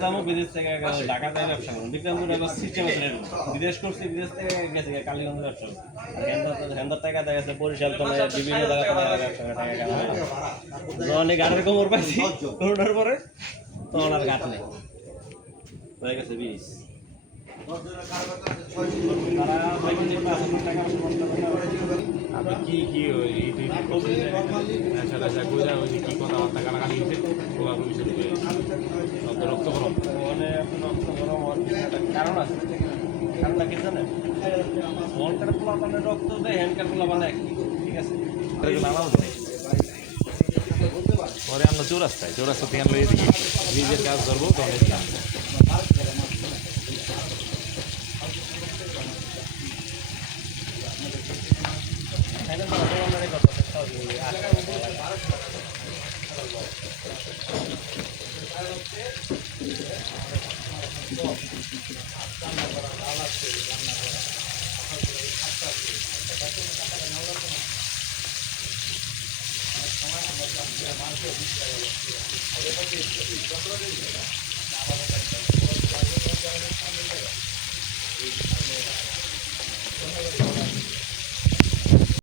বিদেশ থেকে ঢাকা যায় ব্যবসা করুন বিক্রমপুর সিস্টেম বিদেশ করছি বিদেশ থেকে গেছে কালীগঞ্জ ব্যবসা করছি হেন্দার টাকা দেখা গেছে বরিশাল তো বিভিন্ন জায়গায় ব্যবসা অনেক গাড়ির কোমর পাইছি করোনার পরে তখন আর ঘাট নেই হয়ে গেছে 20 আপনি কি কি কি কথাবার্তা কাটাকাটি হয়েছে রক্ত গরম মানে রক্ত গরম কারণ আছে কারণটা কি জানেন মনকার পোলা মানে রক্ত দেয় হ্যান্ডকার পোলা মানে ঠিক আছে পরে আমরা চৌরাস্তায় থেকে আনলো এদিকে নিজের কাজ ধরবো তখন এদিকে আনবো সময়